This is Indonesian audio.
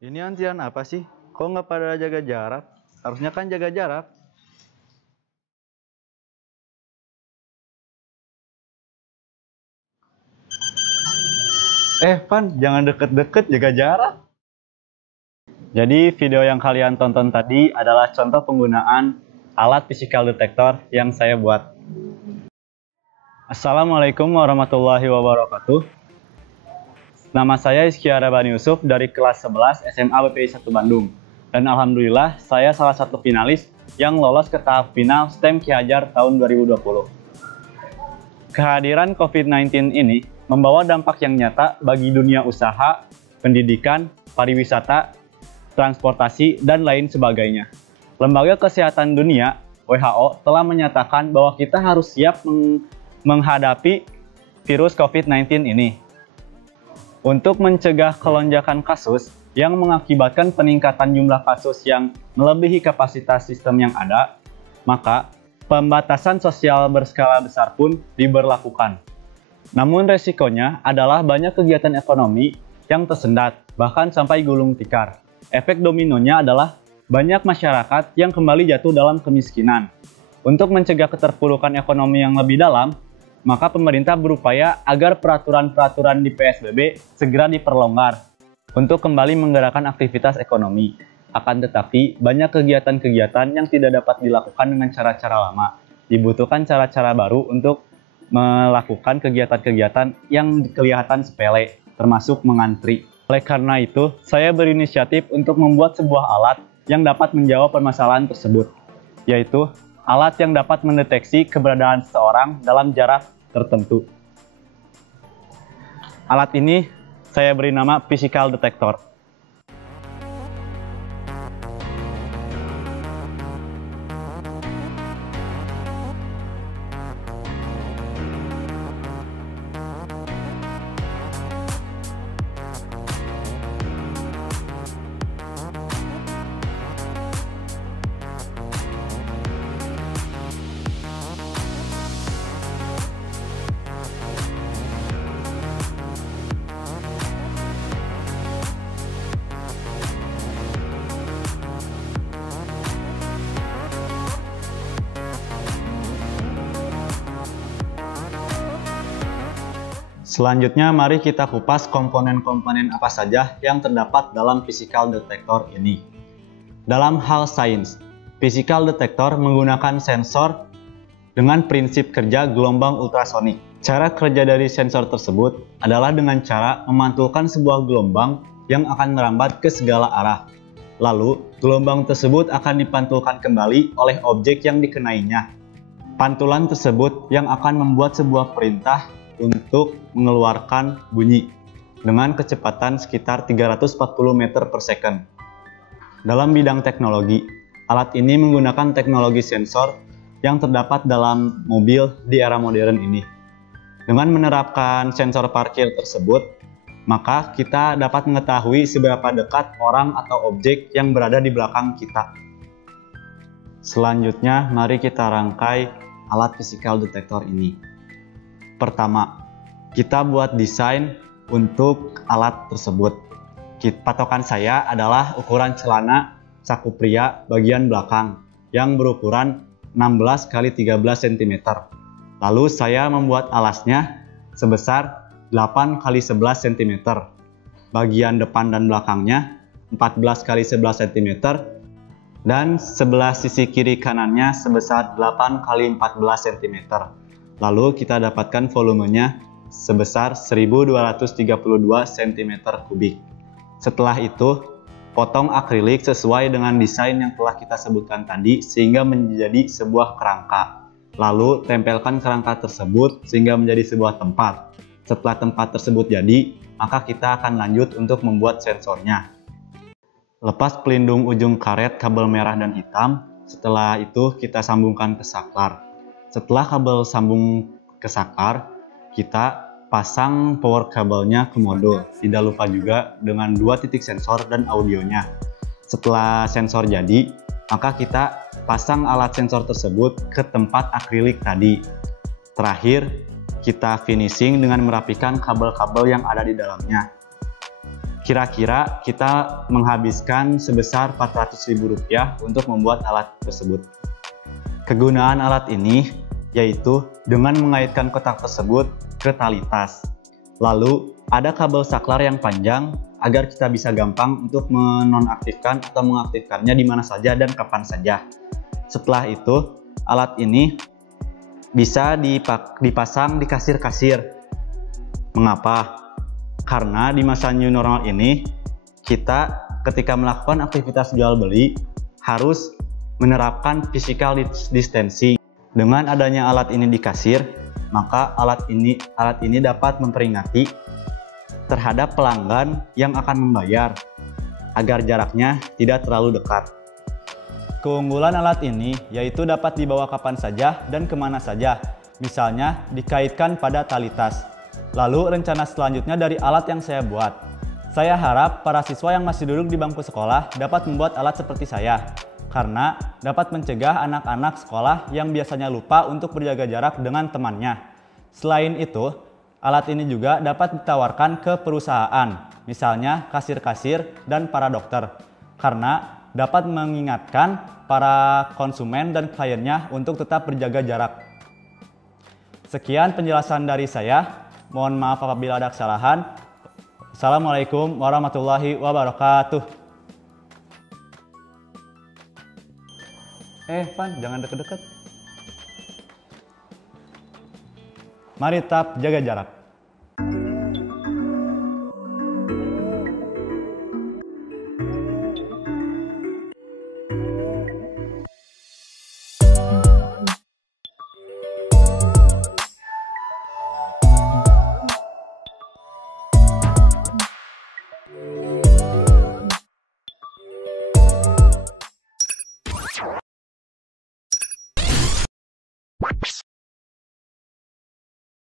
Ini antrian apa sih? Kok nggak pada jaga jarak? Harusnya kan jaga jarak. Van, jangan deket-deket, jaga jarak. Jadi video yang kalian tonton tadi adalah contoh penggunaan alat physical detector yang saya buat. Assalamualaikum warahmatullahi wabarakatuh. Nama saya Iskiara Bani Yusuf dari kelas 11 SMA BPI 1 Bandung. Dan alhamdulillah saya salah satu finalis yang lolos ke tahap final STEM Ki Hajar tahun 2020. Kehadiran COVID-19 ini membawa dampak yang nyata bagi dunia usaha, pendidikan, pariwisata, transportasi, dan lain sebagainya. Lembaga Kesehatan Dunia, WHO, telah menyatakan bahwa kita harus siap menghadapi virus COVID-19 ini. Untuk mencegah kelonjakan kasus yang mengakibatkan peningkatan jumlah kasus yang melebihi kapasitas sistem yang ada, maka pembatasan sosial berskala besar pun diberlakukan. Namun resikonya adalah banyak kegiatan ekonomi yang tersendat, bahkan sampai gulung tikar. Efek dominonya adalah banyak masyarakat yang kembali jatuh dalam kemiskinan. Untuk mencegah keterpurukan ekonomi yang lebih dalam, maka pemerintah berupaya agar peraturan-peraturan di PSBB segera diperlonggar untuk kembali menggerakkan aktivitas ekonomi. Akan tetapi, banyak kegiatan-kegiatan yang tidak dapat dilakukan dengan cara-cara lama. Dibutuhkan cara-cara baru untuk melakukan kegiatan-kegiatan yang kelihatan sepele, termasuk mengantri. Oleh karena itu, saya berinisiatif untuk membuat sebuah alat yang dapat menjawab permasalahan tersebut, yaitu alat yang dapat mendeteksi keberadaan seseorang dalam jarak tertentu. Alat ini saya beri nama Physical Detector. Selanjutnya, mari kita kupas komponen-komponen apa saja yang terdapat dalam physical detector ini. Dalam hal sains, physical detector menggunakan sensor dengan prinsip kerja gelombang ultrasonik. Cara kerja dari sensor tersebut adalah dengan cara memantulkan sebuah gelombang yang akan merambat ke segala arah. Lalu, gelombang tersebut akan dipantulkan kembali oleh objek yang dikenainya. Pantulan tersebut yang akan membuat sebuah perintah untuk mengeluarkan bunyi dengan kecepatan sekitar 340 meter per second. Dalam bidang teknologi, alat ini menggunakan teknologi sensor yang terdapat dalam mobil di era modern ini. Dengan menerapkan sensor parkir tersebut, maka kita dapat mengetahui seberapa dekat orang atau objek yang berada di belakang kita. Selanjutnya, mari kita rangkai alat physical detector ini. Pertama, kita buat desain untuk alat tersebut. Patokan saya adalah ukuran celana saku pria bagian belakang yang berukuran 16 x 13 cm. Lalu saya membuat alasnya sebesar 8 x 11 cm. Bagian depan dan belakangnya 14 x 11 cm dan sebelah sisi kiri kanannya sebesar 8 x 14 cm. Lalu kita dapatkan volumenya sebesar 1232 cm3. Setelah itu, potong akrilik sesuai dengan desain yang telah kita sebutkan tadi sehingga menjadi sebuah kerangka. Lalu tempelkan kerangka tersebut sehingga menjadi sebuah tempat. Setelah tempat tersebut jadi, maka kita akan lanjut untuk membuat sensornya. Lepas pelindung ujung karet kabel merah dan hitam, setelah itu kita sambungkan ke saklar. Setelah kabel sambung ke saklar, kita pasang power kabelnya ke modul. Tidak lupa juga dengan 2 titik sensor dan audionya. Setelah sensor jadi, maka kita pasang alat sensor tersebut ke tempat akrilik tadi. Terakhir, kita finishing dengan merapikan kabel-kabel yang ada di dalamnya. Kira-kira kita menghabiskan sebesar Rp400.000 untuk membuat alat tersebut. Kegunaan alat ini yaitu dengan mengaitkan kotak tersebut ke tali tas. Lalu ada kabel saklar yang panjang agar kita bisa gampang untuk menonaktifkan atau mengaktifkannya di mana saja dan kapan saja. Setelah itu, alat ini bisa dipasang di kasir-kasir. Mengapa? Karena di masa new normal ini, kita ketika melakukan aktivitas jual beli harus menerapkan physical distancing. Dengan adanya alat ini di kasir, maka alat ini dapat memperingati terhadap pelanggan yang akan membayar agar jaraknya tidak terlalu dekat. Keunggulan alat ini yaitu dapat dibawa kapan saja dan kemana saja, misalnya dikaitkan pada tali tas. Lalu rencana selanjutnya dari alat yang saya buat. Saya harap para siswa yang masih duduk di bangku sekolah dapat membuat alat seperti saya, karena dapat mencegah anak-anak sekolah yang biasanya lupa untuk berjaga jarak dengan temannya. Selain itu, alat ini juga dapat ditawarkan ke perusahaan, misalnya kasir-kasir dan para dokter, karena dapat mengingatkan para konsumen dan kliennya untuk tetap berjaga jarak. Sekian penjelasan dari saya. Mohon maaf apabila ada kesalahan. Assalamualaikum warahmatullahi wabarakatuh. Van, jangan deket-deket. Mari tetap jaga jarak.